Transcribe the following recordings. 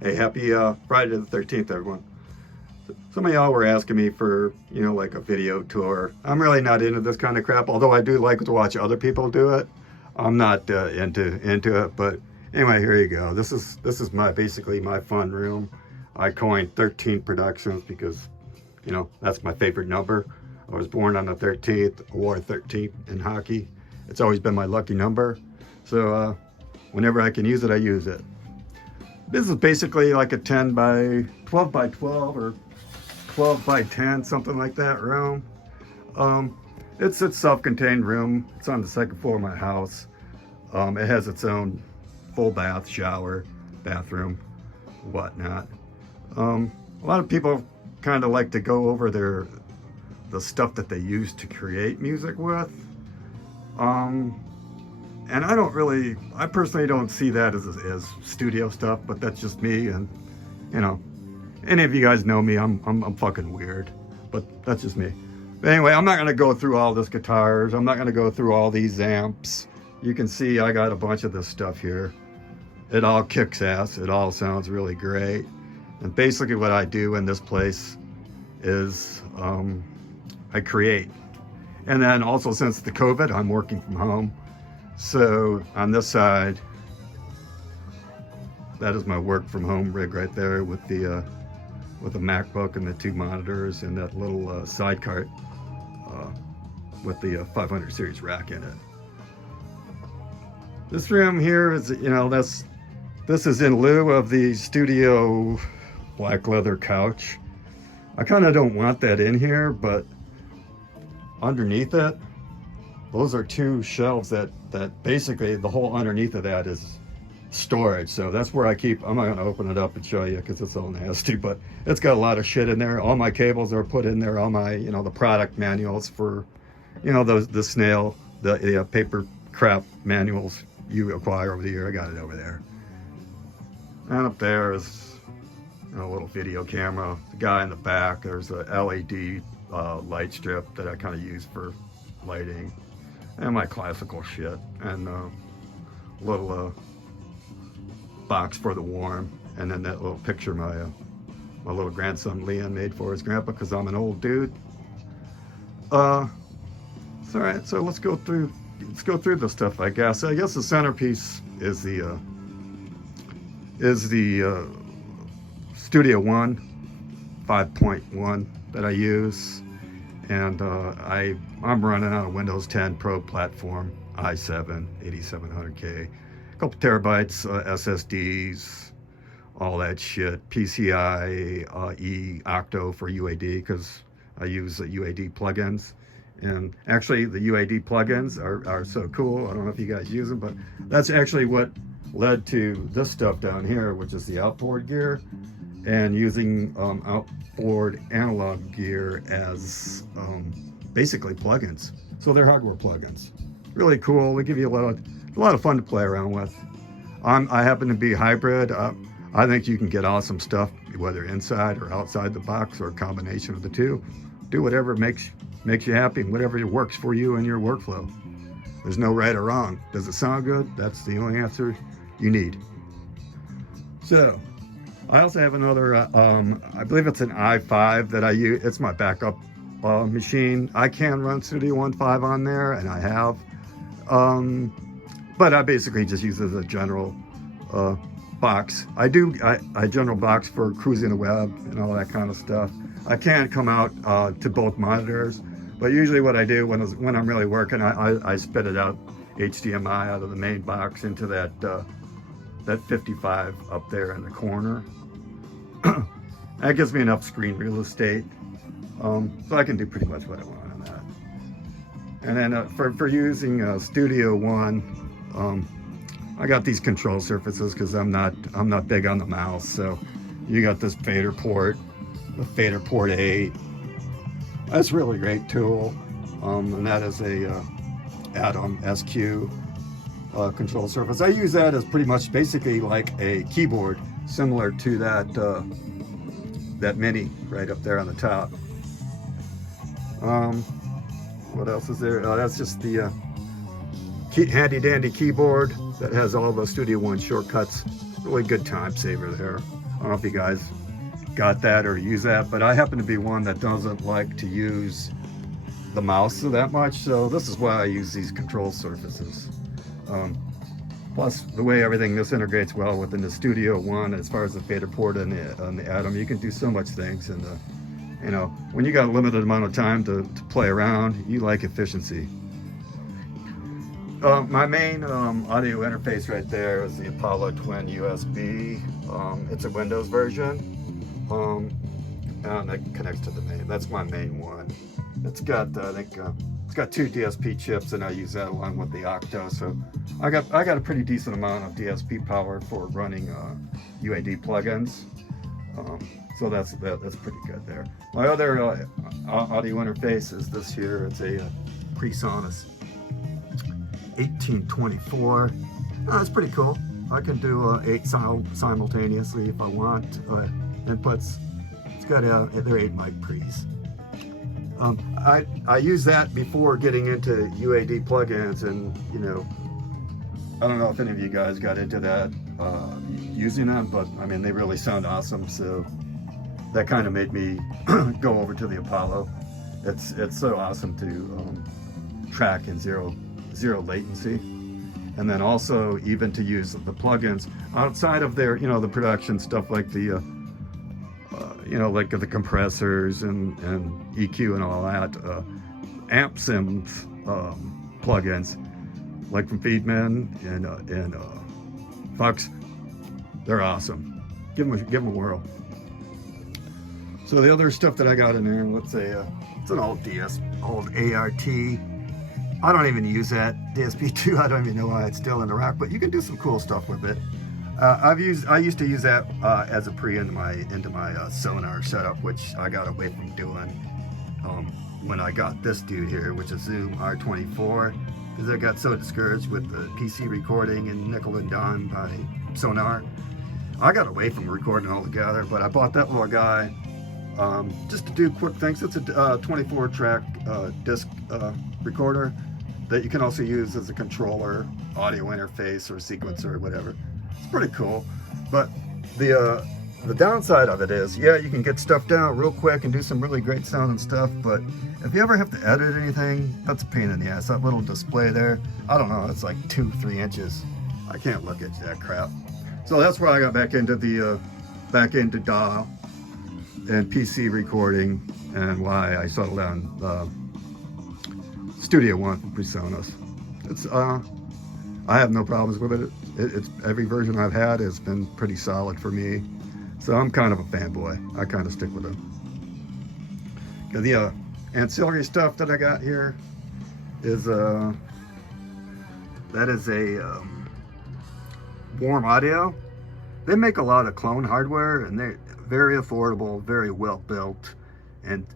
Hey, happy Friday the 13th, everyone. Some of y'all were asking me for, like a video tour. I'm really not into this kind of crap, although I do like to watch other people do it. I'm not into it, but anyway, here you go. This is basically my fun room. I coined 13 Productions because, that's my favorite number. I was born on the 13th, I wore 13 in hockey. It's always been my lucky number. So whenever I can use it, I use it. This is basically like a 10 by 12 by 12 or 12 by 10, something like that room. It's a self-contained room. It's on the second floor of my house. It has its own full bath, shower, bathroom, whatnot. A lot of people kind of like to go over the stuff that they use to create music with. And I personally don't see that as studio stuff, but that's just me. And, any of you guys know me, I'm fucking weird, but that's just me. But anyway, I'm not going to go through all this guitars. I'm not going to go through all these amps. You can see I got a bunch of this stuff here. It all kicks ass. It all sounds really great. And basically what I do in this place is I create. And then also since the COVID, I'm working from home. So on this side, that is my work from home rig right there with the MacBook and the two monitors and that little side cart with the 500 series rack in it. This room here is, this is in lieu of the studio black leather couch. I kind of don't want that in here, but underneath it, those are two shelves that basically the whole underneath of that is storage. So that's where I keep, I'm not going to open it up and show you because it's all nasty, but it's got a lot of shit in there. All my cables are put in there. All my, the product manuals for, the snail, the paper crap manuals you acquire over the year. I got it over there. And up there is a little video camera. The guy in the back, there's a LED light strip that I kind of use for lighting. And my classical shit, and a little box for the warm, and then that little picture my little grandson Leon made for his grandpa because I'm an old dude. It's all right. So let's go through the stuff. I guess the centerpiece is the Studio One 5.1 that I use. And I'm running on a Windows 10 Pro platform, i7, 8700K, a couple terabytes SSDs, all that shit, PCIe Octo for UAD because I use UAD plugins. And actually the UAD plugins are so cool. I don't know if you guys use them, but that's actually what led to this stuff down here, which is the outboard gear, and using outboard analog gear as basically plugins. So they're hardware plugins. Really cool. They give you a lot of fun to play around with. I happen to be hybrid. I think you can get awesome stuff whether inside or outside the box or a combination of the two. Do whatever makes you happy and whatever works for you and your workflow. There's no right or wrong. Does it sound good? That's the only answer you need. So I also have another, I believe it's an i5 that I use. It's my backup machine. I can run Studio One 5 on there, and I have. But I basically just use it as a general box. I general box for cruising the web and all that kind of stuff. I can come out to both monitors, but usually what I do when I'm really working, I spit it out HDMI out of the main box into that 55 up there in the corner. That gives me enough screen real estate, so I can do pretty much what I want on that. And then for using Studio One, I got these control surfaces because I'm not big on the mouse. So you got this fader port, the fader port 8. That's a really great tool, and that is a Atom SQ control surface. I use that as pretty much basically like a keyboard, similar to that Mini right up there on the top. What else is there? That's just the handy dandy keyboard that has all the Studio One shortcuts. Really good time saver there. I don't know if you guys got that or use that, but I happen to be one that doesn't like to use the mouse that much, so this is why I use these control surfaces. Plus, the way everything this integrates well within the Studio One, as far as the fader port and the Atom, you can do so much things. And you know, when you got a limited amount of time to play around, you like efficiency. My main audio interface right there is the Apollo Twin USB. It's a Windows version, and it connects to the main. That's my main one. It's got, I think, it's got 2 DSP chips, and I use that along with the Octo. So I got a pretty decent amount of DSP power for running UAD plugins. So that's pretty good there. My other audio interface is this here. It's a PreSonus 1824. It's pretty cool. I can do 8 simultaneously if I want. Inputs. It's got they're 8 mic pre's. I use that before getting into UAD plugins, and you know, I don't know if any of you guys got into that using them, but I mean, they really sound awesome. So that kind of made me go over to the Apollo. It's so awesome to track in zero latency, and then also even to use the plugins outside of their, you know, the production stuff like the you know, like the compressors and EQ and all that, amp sims plugins, like from Feedman and Fox. They're awesome. Give them a whirl. So the other stuff that I got in there, let's say it's an old ART. I don't even use that DSP2. I don't even know why it's still in the rack, but you can do some cool stuff with it. I used to use that as a pre into my Sonar setup, which I got away from doing when I got this dude here, which is Zoom R24, because I got so discouraged with the PC recording and nickel and dime by Sonar. I got away from recording altogether, but I bought that little guy just to do quick things. It's a 24-track disc recorder that you can also use as a controller, audio interface, or sequencer, or whatever. It's pretty cool, but the downside of it is, yeah, you can get stuff down real quick and do some really great sound and stuff, but if you ever have to edit anything, that's a pain in the ass. That little display there, I don't know, it's like 2-3 inches. I can't look at that crap. So that's why I got back into DAW and PC recording, and why I settled on Studio One from PreSonus. It's I have no problems with it. It's every version I've had has been pretty solid for me, so I'm kind of a fanboy. I kind of stick with it. The ancillary stuff that I got here is that is a Warm Audio. They make a lot of clone hardware, and they're very affordable, very well built, and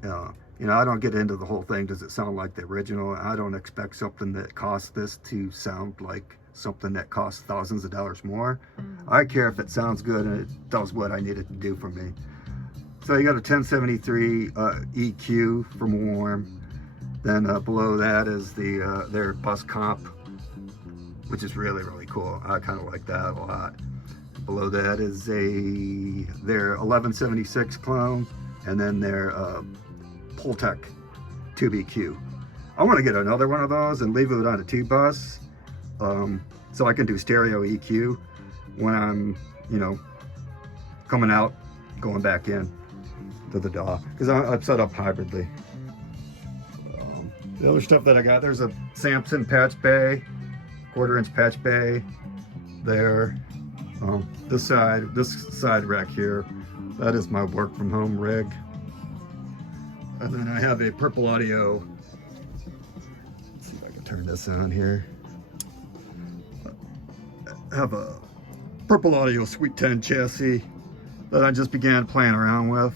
you know, I don't get into the whole thing. Does it sound like the original? I don't expect something that costs this to sound like something that costs thousands of dollars more. I care if it sounds good and it does what I need it to do for me. So you got a 1073 EQ from Warm. Then below that is their bus comp, which is really, really cool. I kind of like that a lot. Below that is their 1176 clone, and then their Pultec Tube EQ. I want to get another one of those and leave it on a T-bus, so I can do stereo EQ when I'm, you know, coming out, going back in to the DAW, because I've set up hybridly. The other stuff that I got, there's a Samson patch bay, 1/4-inch patch bay there. This side rack here, that is my work from home rig. And then I have a Purple Audio, let's see if I can turn this on here. I have a Purple Audio Sweet 10 chassis that I just began playing around with,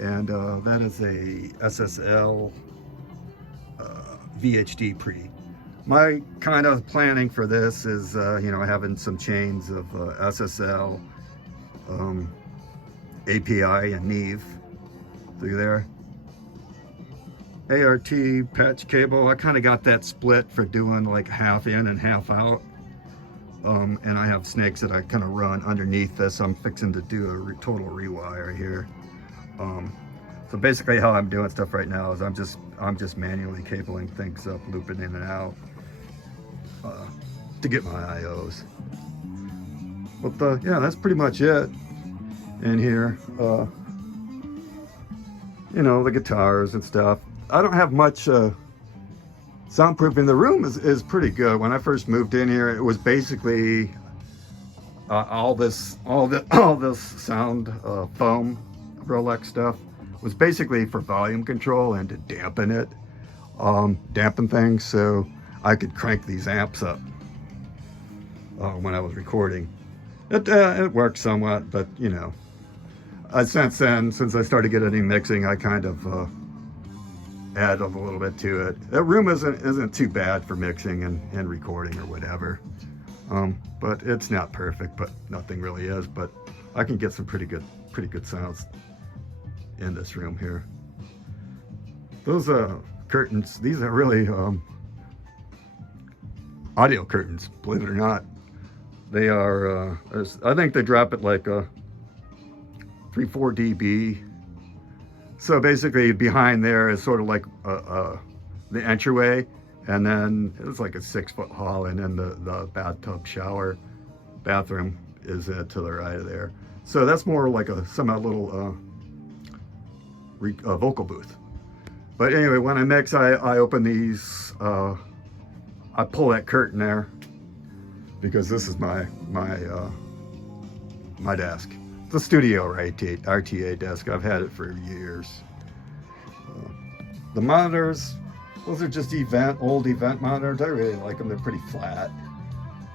and that is a SSL VHD pre. My kind of planning for this is, you know, having some chains of SSL, API, and Neve through there. ART patch cable, I kind of got that split for doing like half in and half out. and I have snakes that I kind of run underneath this. I'm fixing to do a total rewire here. So basically how I'm doing stuff right now is I'm just manually cabling things up, looping in and out to get my IOs. But yeah, that's pretty much it in here. You know, the guitars and stuff. I don't have much soundproofing. The room is pretty good. When I first moved in here, it was basically all this sound foam Rolex stuff was basically for volume control and to dampen it, dampen things, so I could crank these amps up when I was recording. It worked somewhat, but you know, since I started getting mixing, I kind of added a little bit to it. That room isn't too bad for mixing and recording or whatever, but it's not perfect. But nothing really is. But I can get some pretty good sounds in this room here. Those curtains, these are really audio curtains, believe it or not. They are, I think they drop at like a 3-4 dB. So basically behind there is sort of like the entryway, and then it's like a 6-foot hall, and then the bathtub shower bathroom is to the right of there. So that's more like a little vocal booth. But anyway, when I mix, I open these, I pull that curtain there because this is my desk. It's a studio RTA desk. I've had it for years. The monitors, those are just old event monitors. I really like them. They're pretty flat.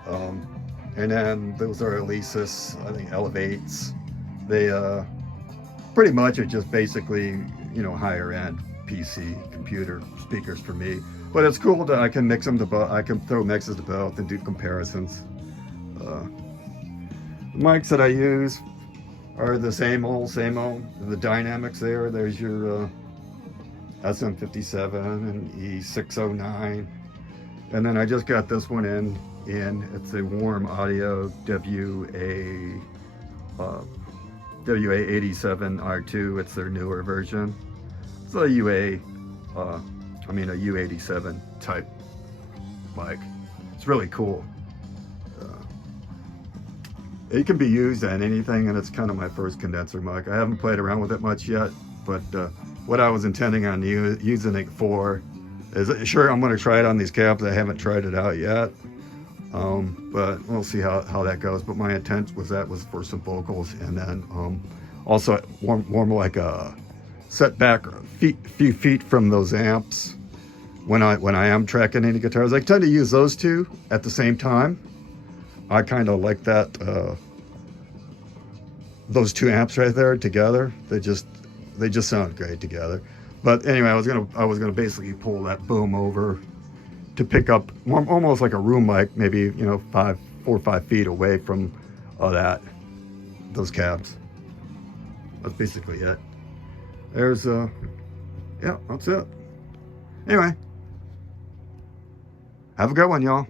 And then those are Alesis, I think Elevates. They pretty much are just basically, you know, higher end PC computer speakers for me. But it's cool that I can mix them to both. I can throw mixes to both and do comparisons. The mics that I use are the same old. The Dynamics there's your SM57 and E609. And then I just got this one in. It's a Warm Audio WA87R2. It's their newer version. It's a U87 type mic. It's really cool. It can be used on anything, and it's kind of my first condenser mic. I haven't played around with it much yet, but what I was intending on using it for is, sure, I'm going to try it on these cabs. I haven't tried it out yet, but we'll see how that goes. But my intent was for some vocals, and then also more like a set back a few feet from those amps when I am tracking any guitars. I tend to use those two at the same time. I kind of like that, those two amps right there together. They just sound great together. But anyway, I was gonna basically pull that boom over to pick up almost like a room mic, maybe, you know, 4 or 5 feet away from those cabs. That's basically it. There's yeah, that's it. Anyway, have a good one, y'all.